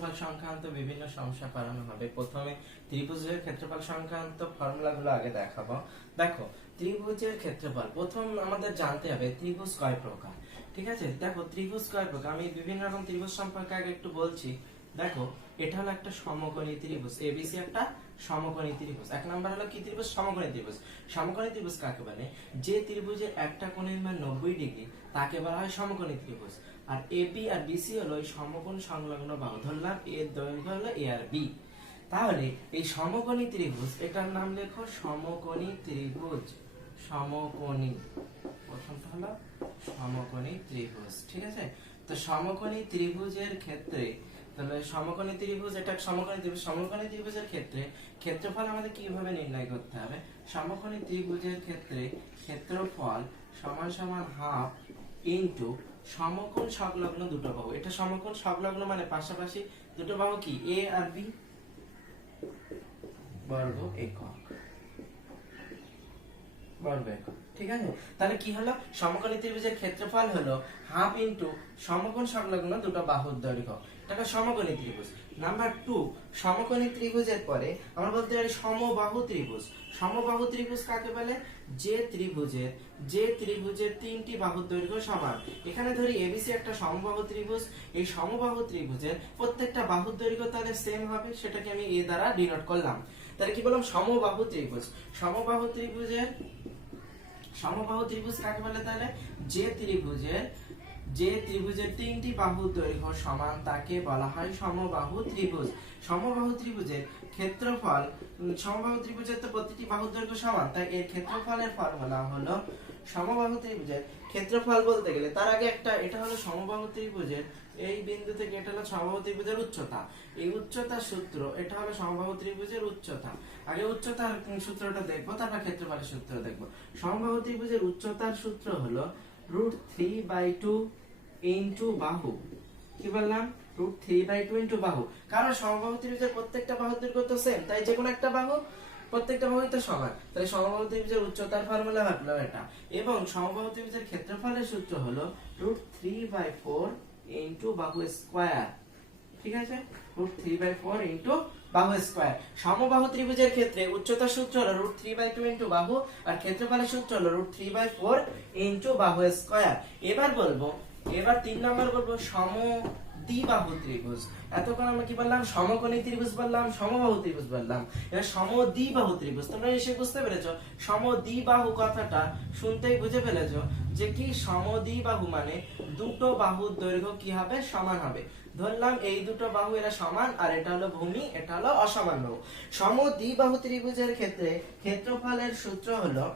ক্ষেত্রফল সংক্রান্ত বিভিন্ন সমস্যা করানো হবে। প্রথমে ত্রিভুজের ক্ষেত্রফল সংক্রান্ত ফর্মুলাগুলো আগে দেখাবো। দেখো, ত্রিভুজের ক্ষেত্রফল প্রথম আমাদের জানতে হবে ত্রিভুজ কয় প্রকার। ঠিক আছে, দেখো ত্রিভুজ কয় প্রকার, আমি বিভিন্ন রকম ত্রিভুজ সম্পর্কে আগে একটু বলছি। দেখো, এটা হলো একটা সমকোণী ত্রিভুজ, এবিসি একটা সমকোণী ত্রিভুজ। এক নাম্বার হলো কি ত্রিভুজ? সমকোণী ত্রিভুজ। সমকোণী ত্রিভুজ কাকে বলে? যে ত্রিভুজের একটা কোণের মান 90 ডিগ্রি তাকে বলা হয় সমকোণী ত্রিভুজ। আর এবি আর বিসি হলো এই সমকোণ সংলগ্ন বাহু। ধরলাম এর দৈর্ঘ্য হলো এ আর বি। তাহলে এই সমকোণী ত্রিভুজ, এটার নাম লেখো সমকোণী ত্রিভুজ। সমকোণী, প্রথমটা হলো সমকোণী ত্রিভুজ। ঠিক আছে, তো সমকোণী ত্রিভুজের ক্ষেত্রে, তাহলে সমকোণী ত্রিভুজ, এটা সমকোণী ত্রিভুজ। সমকোণী ত্রিভুজের ক্ষেত্রে ক্ষেত্রফল আমাদের কিভাবে নির্ণয় করতে হবে? সমকোণী ত্রিভুজের ক্ষেত্রে ক্ষেত্রফল সমান সমান হাফ ইনটু সমকোণ সংলগ্ন দুটো বাহু। এটা সমকোণ সংলগ্ন মানে পাশাপাশি দুটো বাহু কি এ আর বি বর্গ একক। ঠিক আছে, তাহলে কি হলো? সমকোণী ত্রিভুজের ক্ষেত্রফল হলো হাফ ইনটু সমকোণ সংলগ্ন দুটো বাহুর দৈর্ঘ্য। এটা সমকোণী ত্রিভুজ। নাম্বার 2, সমকোণী ত্রিভুজের পরে আমরা বলতে পারি সমবাহু ত্রিভুজ। সমবাহু ত্রিভুজ কাকে বলে? যে ত্রিভুজের তিনটি বাহুর দৈর্ঘ্য সমান। এখানে ধরি এবিসি একটা সমবাহু ত্রিভুজ। এই সমবাহু ত্রিভুজের প্রত্যেকটা বাহুর দৈর্ঘ্য তাহলে সেম হবে, সেটাকে আমি এ দ্বারা ডিনোট করলাম। তাহলে কি বললাম? সমবাহু ত্রিভুজ। সমবাহু ত্রিভুজ কাকে বলে? তাহলে যে ত্রিভুজের তিনটি বাহুর দৈর্ঘ্য সমান তাকে বলা হয় সমবাহু ত্রিভুজ। সমবাহু ত্রিভুজের ক্ষেত্রফল, সমবাহু ত্রিভুজের তো প্রতিটি বাহুর দৈর্ঘ্য সমান, তাই এর ক্ষেত্রফলের ফর্মুলা হলো সমবাহু ত্রিভুজের ক্ষেত্রফল বলতে গেলে তার আগে একটা, এটা হলো সমবাহু ত্রিভুজের এই বিন্দু থেকে এটা হলো সমবাহু ত্রিভুজের উচ্চতা। এই উচ্চতার সূত্র, এটা হলো সমবাহু ত্রিভুজের উচ্চতা। আগে উচ্চতার সূত্রটা দেখবো, তারপর ক্ষেত্রফলের সূত্র দেখবো। সমবাহু ত্রিভুজের উচ্চতার সূত্র হলো √3/2 ইনটু বাহু। কি বললাম? √3/2 ইনটু বাহু। কারণ সমবাহু ত্রিভুজের প্রত্যেকটা বাহুর দৈর্ঘ্য তো সেম, তাই যে কোনো একটা বাহু, প্রত্যেকটা বাহুই তো সমান, তাই সমবাহু ত্রিভুজের উচ্চতার ফর্মুলা হলো এটা। এবং সমবাহু ত্রিভুজের ক্ষেত্রফলের সূত্র হলো √3/4 ইনটু বাহু স্কয়ার। ঠিক আছে, √3/4 ইনটু বাহু স্কয়ার। সমবাহু ত্রিভুজের ক্ষেত্রে উচ্চতার সূত্র হলো √3/2 ইনটু বাহু, আর ক্ষেত্রফলের সূত্র হলো √3/4 ইনটু বাহু স্কয়ার। এবার 3 নম্বর বলবো সমদ্বিবাহু ত্রিভুজ। এতক্ষণ আমরা কি বললাম? সমকোণী ত্রিভুজ বললাম, সমবাহু ত্রিভুজ বললাম। এবার সমদ্বিবাহু ত্রিভুজ, তোমরা এসে বুঝতে পেরেছো? সমদ্বিবাহু কথাটা শুনতেই বুঝে ফেলেছো যে কি সমদ্বিবাহু মানে দুটো বাহুর দৈর্ঘ্য কি হবে? সমান হবে। ধরলাম এই দুটো বাহু এরা সমান, আর এটা হলো ভূমি, এটা হলো অসমান বাহু। সমদ্বিবাহু ত্রিভুজের ক্ষেত্রে ক্ষেত্রফলের সূত্র হলো,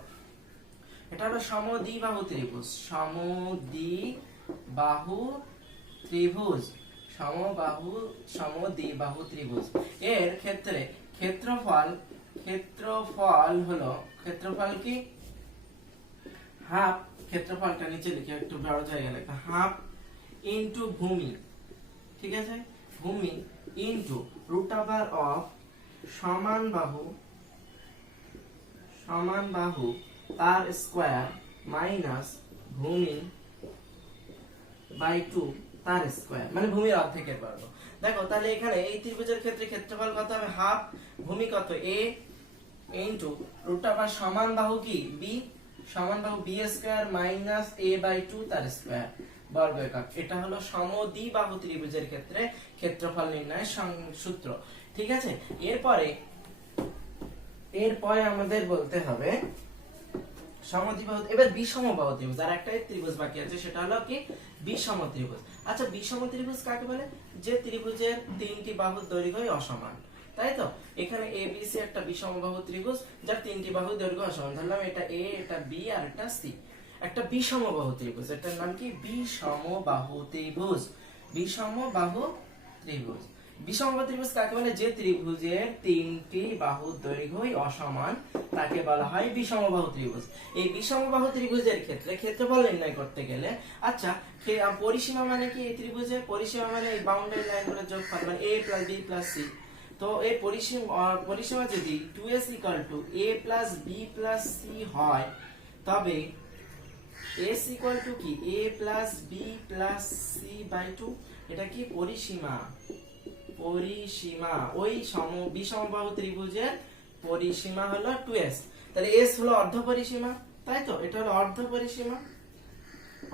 এটা হলো সমদ্বিবাহু ত্রিভুজ। সমদ্বিবাহু ত্রিভুজ এর ক্ষেত্রে ক্ষেত্রফল হলো, ক্ষেত্রফল কি? হাফ। ক্ষেত্রফলটা নিচে লিখে একটু বড় জায়গায় লেখা, হাফ ইনটু ভূমি। ঠিক আছে, ভূমি ইনটু √of সমান বাহু তার স্কয়ার মাইনাস ভূমি বাই 2 তার স্কয়ার, মানে ভূমির অর্ধেকের বর্গ। দেখো, তাহলে এখানে এই ত্রিভুজের ক্ষেত্রে ক্ষেত্রফল কত হবে? হাফ, ভূমি কত? a ইনটু √of সমান বাহু কি? b, সমান বাহু b square minus a by 2 তার স্কয়ার বর্গ একক। এটা হলো সমদ্বিবাহু ত্রিভুজের ক্ষেত্রে ক্ষেত্রফল নির্ণয়ের সূত্র। ঠিক আছে, এরপরে আমাদের বলতে হবে সমদ্বিবাহু। এবার বিষমবাহু ত্রিভুজ, আর একটা ত্রিভুজ বাকি আছে, সেটা হলো কি? বিষম ত্রিভুজ। আচ্ছা, বিষম ত্রিভুজ কাকে বলে? যে ত্রিভুজের তিনটি বাহুর দৈর্ঘ্যই অসমান। তাই তো, এখানে এবিসি একটা বিষমবাহু ত্রিভুজ যার তিনটি বাহুর দৈর্ঘ্য অসমান। ধরলাম এটা এ, এটা বি, আর এটা সি। একটা বিষমবাহু ত্রিভুজ, এটার নাম কি? বিষমবাহু ত্রিভুজ। বিষমবাহু ত্রিভুজ। বিষমবাহু ত্রিভুজ কাকে বলে? যে ত্রিভুজের তিনটি বাহুর দৈর্ঘ্যই অসমান তাকে বলা হয় বিষমবাহু ত্রিভুজ। এই বিষমবাহু ত্রিভুজের ক্ষেত্রে ক্ষেত্রফল নির্ণয় করতে গেলে, আচ্ছা, পরিসীমা মানে কি? এই ত্রিভুজের পরিসীমা মানে এই বাউন্ডারি লাইনগুলোর যোগফল, মানে a + b + c। তো এই পরিসীমা যদি 2s = a + b + c হয়, তবে s = কি? a + b + c/2। এটা কি? পরিসীমা। পরিসীমা, ওই বিষমবাহু ত্রিভুজের পরিসীমা হলো 2s। তাহলে s হলো অর্ধ পরিসীমা, তাই তো? এটা হলো অর্ধ পরিসীমা,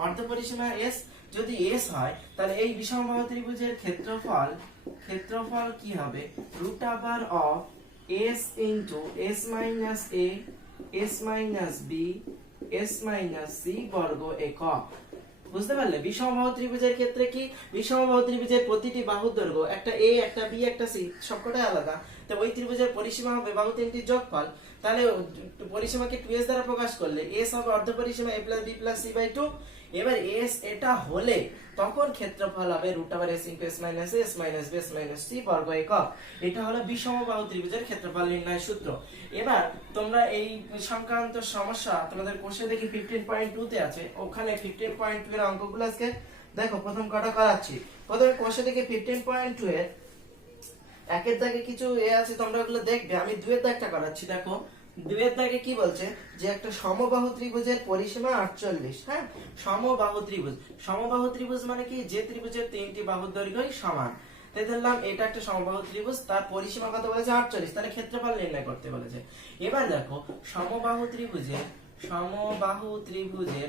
অর্ধ পরিসীমা s। যদি s হয় তাহলে এই বিষমবাহু ত্রিভুজের ক্ষেত্রফল কি হবে? Root over of s into s minus a s minus b s minus c বর্গ একক। বুঝতে পারলে? বিষমবাহু ত্রিভুজের ক্ষেত্রে কি, বিষমবাহু ত্রিভুজের প্রতিটি বাহুর দৈর্ঘ্য, একটা a একটা b একটা c, সবকটাই আলাদা। তো ওই ত্রিভুজের পরিসীমা হবে বাহু তিনটির যোগফল। তাহলে পরিসীমাকে 2s দ্বারা প্রকাশ করলে s হবে অর্ধ পরিসীমা a + b + c/2। এবার s এটা হলে তখন ক্ষেত্রফল হবে root over s * s - a s - b s - c বর্গ একক। এটা হলো বিষমবাহু ত্রিভুজের ক্ষেত্রফল নির্ণয় সূত্র। এবার তোমরা এই সংক্রান্ত সমস্যা তোমাদের কোর্সে দেখি 15.2 তে আছে, ওখানে 15.2 এর অঙ্কগুলো আজকে দেখো প্রথম কটা করাচ্ছি। প্রথমে কোর্সে দেখি 15.2 এর একের দাগে কিছু আছে, তোমরা ওগুলো দেখবে। আমি দুয়ের দাগটা করাচ্ছি। দেখো দুয়ের দাগে কি বলছে, যে একটা সমবাহু ত্রিভুজের পরিসীমা 48। হ্যাঁ, সমবাহু ত্রিভুজ, সমবাহু ত্রিভুজ মানে কি, যে ত্রিভুজের তিনটি বাহুর দৈর্ঘ্যই সমান। তাই ধরলাম এটা একটা সমবাহু ত্রিভুজ, তার পরিসীমা কত বলেছে? 48। তাহলে ক্ষেত্রফল নির্ণয় করতে বলেছে। এবার দেখো সমবাহু ত্রিভুজের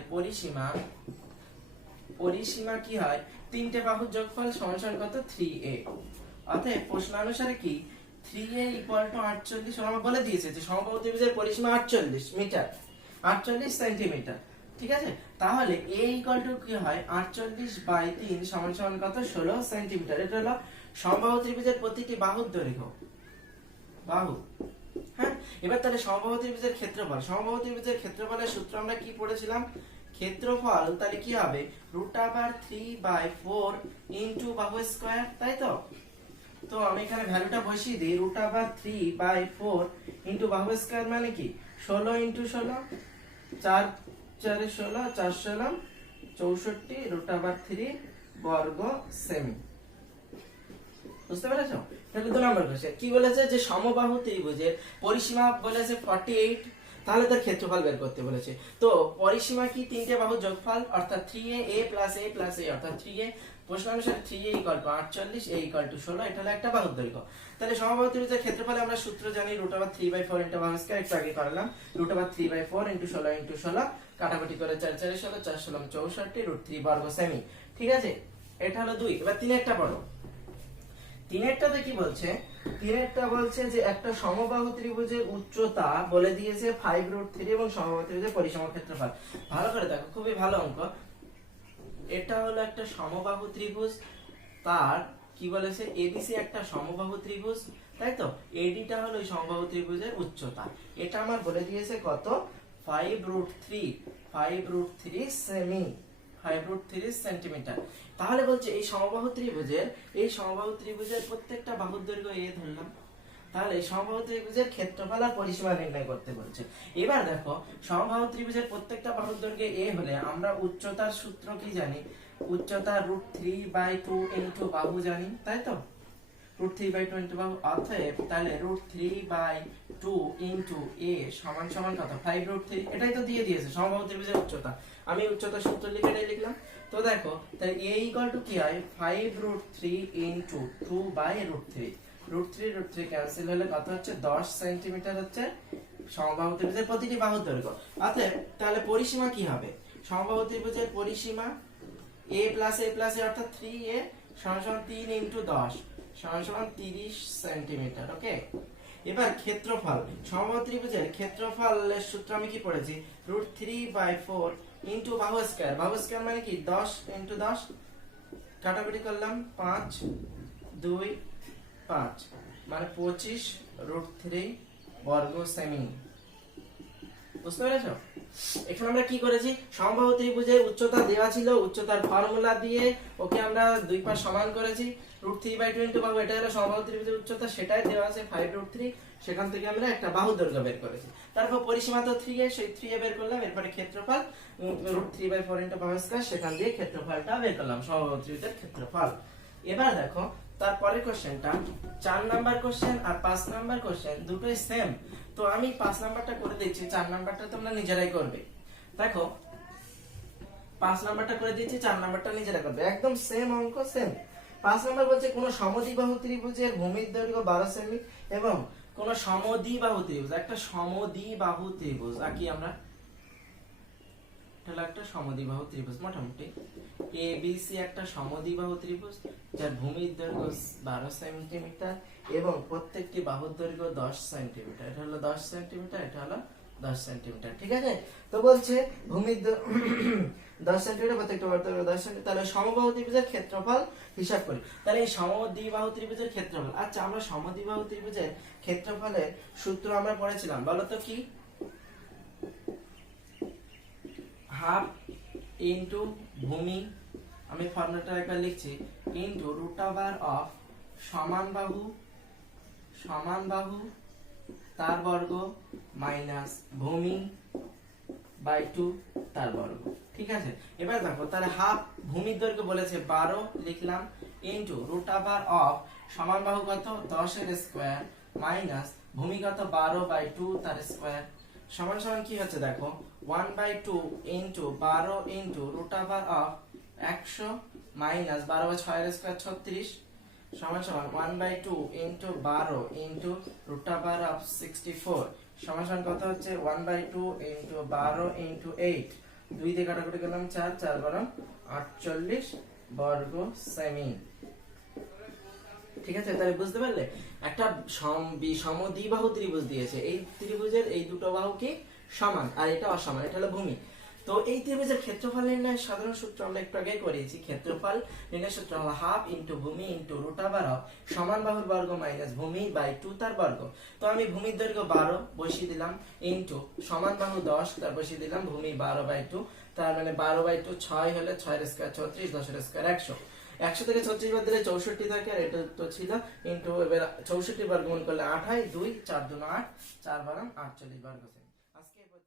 পরিসীমা কি হয়? তিনটে বাহুর যোগফল সমান কত? 3a। অতএব প্রশ্নানুসারে কি 3a = 48 আমার বলে দিয়েছে যে সমবাহু ত্রিভুজের পরিসীমা 48 মিটার, 48 সেন্টিমিটার। ঠিক আছে? তাহলে a = কি হয়? 48/3 সমান কত? 16 সেন্টিমিটার। এটা হলো সমবাহু ত্রিভুজের প্রতিটি বাহুর দৈর্ঘ্য, বাহু। হ্যাঁ, এবার তাহলে সমবাহু ত্রিভুজের ক্ষেত্রফল, সমবাহু ত্রিভুজের ক্ষেত্রফলের সূত্র আমরা কি পড়েছিলাম? ক্ষেত্রফল তাহলে কি হবে? √3/4 ইনটু বাহু স্কয়ার, তাই তো? তো আমি এখানে ভ্যালুটা বসিয়ে দিই, √3/4 ইনটু বাহু স্কয়ার মানে কি 16 ইনটু 16, 4 4 16, 4 16 64 √3 বর্গ সেমি। বুঝতে পেরেছো? তাহলে 2 নম্বর কোশ্চেন কি বলেছে, যে সমবাহু ত্রিভুজের পরিসীমা বলেছে 48, তাহলে তার ক্ষেত্রফল বের করতে বলেছে। তো পরিসীমা কি? তিনটে বাহুর যোগফল, অর্থাৎ 3a a + a + a, অর্থাৎ 3a। প্রশ্ন অনুসারে 3a = 48, a = 16। এটা হলো একটা বাহুর দৈর্ঘ্য। তাহলে সমবাহু ত্রিভুজের ক্ষেত্রফলে আমরা সূত্র জানি √3/4 ইনটু বাহু স্কয়ার, একটু আগে করলাম। √3/4 ইনটু 16 ইনটু 16, কাটাকুটি করে 4 4 16, 4 16 64 √3 বর্গ সেমি। ঠিক আছে? এটা হলো 2। এবার 3 একটা পড়ো। 3 কি বলছে? 3 বলছে যে একটা সমবাহু ত্রিভুজের উচ্চতা বলে দিয়েছে 5√3 এবং সমবাহু ত্রিভুজের পরিসীমা ক্ষেত্রফল। ভালো করে দেখো, খুবই ভালো অঙ্ক। এটা হলো একটা সমবাহু ত্রিভুজ, তার কি বলেছে? এবিসি একটা সমবাহু ত্রিভুজ, তাই তো? এডিটা হলো এই সমবাহু ত্রিভুজের উচ্চতা। এটা আমার বলে দিয়েছে কত? 5√3 সেমি, 5√3 সেন্টিমিটার। তাহলে বলছে এই সমবাহু ত্রিভুজের প্রত্যেকটা বাহুর দৈর্ঘ্য a ধরলাম। তাহলে সমবাহু ত্রিভুজের ক্ষেত্রফল আর পরিসীমা নির্ণয় করতে বলছে। এবার দেখো সমবাহু ত্রিভুজের প্রত্যেকটা বাহুর দৈর্ঘ্য a হলে আমরা উচ্চতার সূত্র কি জানি? উচ্চতা √3/2 ইনটু বাহু জানি, তাই তো? √3/2 ইনটু বাহু, অতএব তাহলে √3/2 ইনটু a সমান কত? 5√3। এটাই তো দিয়ে দিয়েছে সমবাহু ত্রিভুজের উচ্চতা। আমি উচ্চতার সূত্র লিখে লিখলাম। তো দেখো তাহলে a = কি হয়? 5√3 ইনটু 2/√3। √3 ক্যান্সেল হলে কত হচ্ছে? 10 সেন্টিমিটার হচ্ছে সমবাহু ত্রিভুজের প্রতিটি বাহুর দৈর্ঘ্য। অতএব তাহলে পরিসীমা কি হবে? সমবাহু ত্রিভুজের পরিসীমা a + a + a, অর্থাৎ 3a = 3 ইনটু 10 = 30 সেন্টিমিটার। ওকে? এবার ক্ষেত্রফল, সমবাহু ত্রিভুজের ক্ষেত্রফলের সূত্র আমি কি পড়েছি? √3/4 ইনটু বাহু স্কয়ার, বাহু স্কয়ার মানে কি 10 ইনটু 10, কাটাকুটি করলাম 5 2 5 মানে 25 √3 বর্গ সেমি। বুঝতে পেরেছো? এখানে আমরা কি করেছি? সমবাহু ত্রিভুজের উচ্চতা দেওয়া ছিল, উচ্চতার ফর্মুলা দিয়ে ওকে আমরা দুই পাশ সমান করেছি। √3/2 ইনটু বাহু, এটা হলো সমবাহু ত্রিভুজের উচ্চতা, সেটাই দেওয়া আছে 5√3। সেখান থেকে আমরা একটা বাহু দৈর্ঘ্য বের করেছি। তারপর পরিসীমা তো 3a, সেই 3a বের করলাম। এরপরে ক্ষেত্রফল √3/4 ইনটু বাহু স্কয়ার, সেখান দিয়ে ক্ষেত্রফলটা বের করলাম, সমবাহু ত্রিভুজের ক্ষেত্রফল। এবার দেখো তারপরের কোশ্চেনটা 4 নাম্বার কোশ্চেন আর 5 নাম্বার কোশ্চেন দুটোই সেম। তো আমি 5 নাম্বারটা করে দিচ্ছি, 4 নাম্বারটা তোমরা নিজেরাই করবে। দেখো 5 নাম্বারটা করে দিচ্ছি, 4 নাম্বারটা নিজেরা করবে। একদম সেম অঙ্ক, সেম। 5 নম্বর বলছে কোন সমদ্বিবাহু ত্রিভুজের ভূমির দৈর্ঘ্য 12 সেমি এবং কোন সমদ্বিবাহু ত্রিভুজ, একটা সমদ্বিবাহু ত্রিভুজ আঁকি আমরা, এটা হলো একটা সমদ্বিবাহু ত্রিভুজ, মোটামুটি ABC একটা সমদ্বিবাহু ত্রিভুজ যার ভূমির দৈর্ঘ্য 12 সেন্টিমিটার এবং প্রত্যেকটি বাহুর দৈর্ঘ্য 10 সেন্টিমিটার। এটা হলো 10 সেন্টিমিটার, এটা হলো 10 সেন্টিমিটার, ঠিক আছে। তো বলছে ভূমির 10 সেন্টিমিটার, প্রত্যেকটা বাহুর দৈর্ঘ্য 10 সেন্টিমিটার। তাহলে সমবাহু ত্রিভুজের ক্ষেত্রফল হিসাব করি। তাহলে এই সমদ্বিবাহু ত্রিভুজের ক্ষেত্রফল, আচ্ছা আমরা সমদ্বিবাহু ত্রিভুজের ক্ষেত্রফলের সূত্র আমরা পড়েছিলাম, বলো তো কি? হাফ ইনটু ভূমি, আমি ফর্মুলাটা একবার লিখছি, ইনটু রুট ওভার অফ সমান বাহু তার বর্গ মাইনাস ভূমি বাই 2 তার বর্গ, ঠিক আছে। এবার দেখো তাহলে হাফ ভূমির দৈর্ঘ্য বলেছে 12 লিখলাম, ইনটু রুট ওভার অফ সমান বাহু কত 10 এর স্কয়ার মাইনাস ভূমি কত 12 বাই 2 তার স্কয়ার সমান সমান কি হচ্ছে দেখো 1/2 into 12 into root over of 100 minus 12 by 6 এর স্কয়ার 36 সমান সমান 1/2 into 12 into root over of 64 সমান সমান কত হচ্ছে 1/2 ইনটু 12 ইনটু 8, 2 দিয়ে কাটাকুটি করলাম 4, 4 12 48 বর্গ সেমি, ঠিক আছে। তাহলে বুঝতে পারলে একটা সমদ্বিবাহু ত্রিভুজ দিয়েছে, এই ত্রিভুজের এই দুটো বাহু কি সমান আর এটা অসমান, এটা হলো ভূমি। তো এই ত্রিভুজের ক্ষেত্রফল নির্ণয়ের সাধারণ সূত্র আমরা একটু আগে করেছি, ক্ষেত্রফল নির্ণয়ের সূত্র হলো হাফ ইনটু ভূমি ইনটু রুট ওভার অফ সমান বাহুর বর্গ মাইনাস ভূমি বাই 2 তার বর্গ। তো আমি ভূমির দৈর্ঘ্য 12 বসিয়ে দিলাম ইনটু সমান বাহু 10 তার বসিয়ে দিলাম ভূমি 12 বাই 2, তার মানে 12 বাই 2 6 হলে 6 এর স্কয়ার 36, 10 এর স্কয়ার 100, 100 থেকে 36 বাদ দিলে 64 থাকে, আর এটা তো ছিল ইনটু এবার 64 বর্গমূল করলে 8 হয়, 2 4 2 8, 4 12 48 বর্গ সেমি।